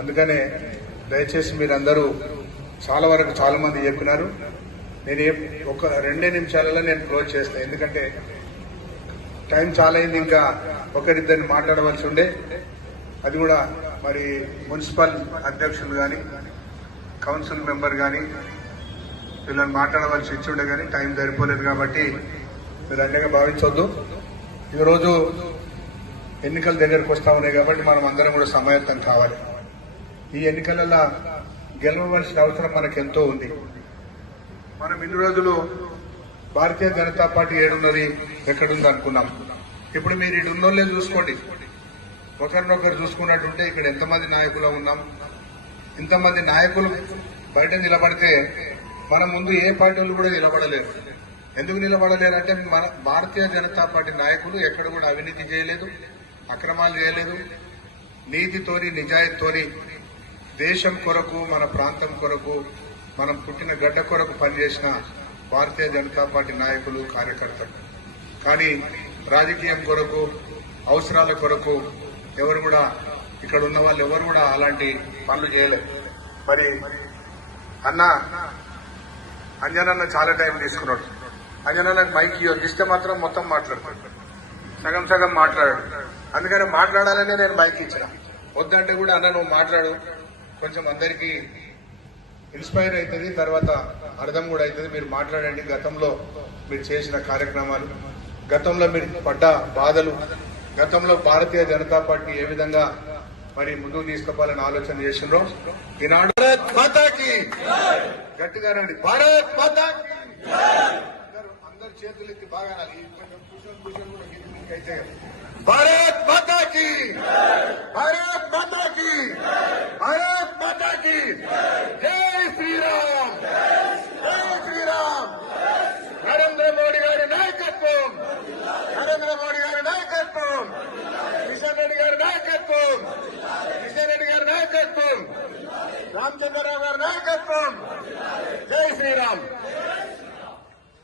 అందుకనే దయచేసి మీరందరూ చాలా వరకు చాలా మంది చెప్పినారు. నేను ఒక 2 నిమిషాలలో నేను క్లోజ్ చేస్తాను. ఎందుకంటే టైం చాలా అయింది. ఇంకా ఒకరిద్దరిని మాట్లాడవలసి ఉండే. అది కూడా మరి మున్సిపల్ అధ్యక్షులు కానీ కౌన్సిల్ మెంబర్ కానీ వీళ్ళని మాట్లాడవలసి ఇచ్చిండే కానీ టైం సరిపోలేదు. కాబట్టి మీరు అన్నగా భావించవద్దు. ఈరోజు ఎన్నికల దగ్గరకు వస్తా ఉన్నాయి కాబట్టి మనం అందరం కూడా సమాయత్తం కావాలి. ఈ ఎన్నికలలో గెలవవలసిన అవసరం మనకు ఎంతో ఉంది. మనం ఇన్ని రోజులు భారతీయ జనతా పార్టీ ఏడున్నది ఎక్కడుంది అనుకున్నాం. ఇప్పుడు మీరు ఇడున్నోళ్ళే చూసుకోండి. ఒకరినొకరు చూసుకున్నట్టుంటే ఇక్కడ ఎంతమంది నాయకులు ఉన్నాం. ఇంతమంది నాయకులు బయట నిలబడితే మన ముందు ఏ పార్టీలు కూడా నిలబడలేరు. ఎందుకు నిలబడలేరంటే మన భారతీయ జనతా పార్టీ నాయకులు ఎక్కడ కూడా అవినీతి చేయలేదు, అక్రమాలు చేయలేదు. నీతితోని నిజాయితీతోని దేశం కొరకు, మన ప్రాంతం కొరకు, మనం పుట్టిన గడ్డ కొరకు పనిచేసిన భారతీయ జనతా పార్టీ నాయకులు, కార్యకర్తలు. కానీ రాజకీయం కొరకు, అవసరాల కొరకు ఎవరు కూడా ఇక్కడ ఉన్న వాళ్ళు ఎవరు కూడా అలాంటి పనులు చేయలేదు. మరి అంజనన్న చాలా టైం తీసుకున్నాడు. అంజనన్నకు మైక్ ఇస్తే మాత్రం మొత్తం మాట్లాడతాడు, సగం సగం మాట్లాడాడు. అందుకని మాట్లాడాలనే నేను మైక్ ఇచ్చిన. వద్దంటే కూడా అన్న నువ్వు మాట్లాడు, కొంచెం అందరికీ ఇన్స్పైర్ అవుతుంది, తర్వాత అర్థం కూడా అవుతుంది. మీరు మాట్లాడండి. గతంలో మీరు చేసిన కార్యక్రమాలు, గతంలో మీరు పడ్డ బాధలు, గతంలో భారతీయ జనతా పార్టీ ఏ విధంగా మరి ముందుకు తీసుకుపోవాలని ఆలోచన చేసిండ్రో ఈనాడు భారత్ మాతాకి గట్టిగా రండి. భారత్ మాతాకి అందరు చేతులు ఎత్తి బాగా అయితే భారత్ మాతాకి, భారత్ మాతాకి, భారత్ మాతాకి జై శ్రీరామ్, జై శ్రీరామ్. నరేంద్ర మోడీ గారి నాయకత్వం, నరేంద్ర మోడీ గారి నాయకత్వం, కిషన్ రెడ్డి గారి నాయకత్వం, కిషన్ రెడ్డి గారి నాయకత్వం, రామచంద్రరావు గారి నాయకత్వం. జై శ్రీరామ్.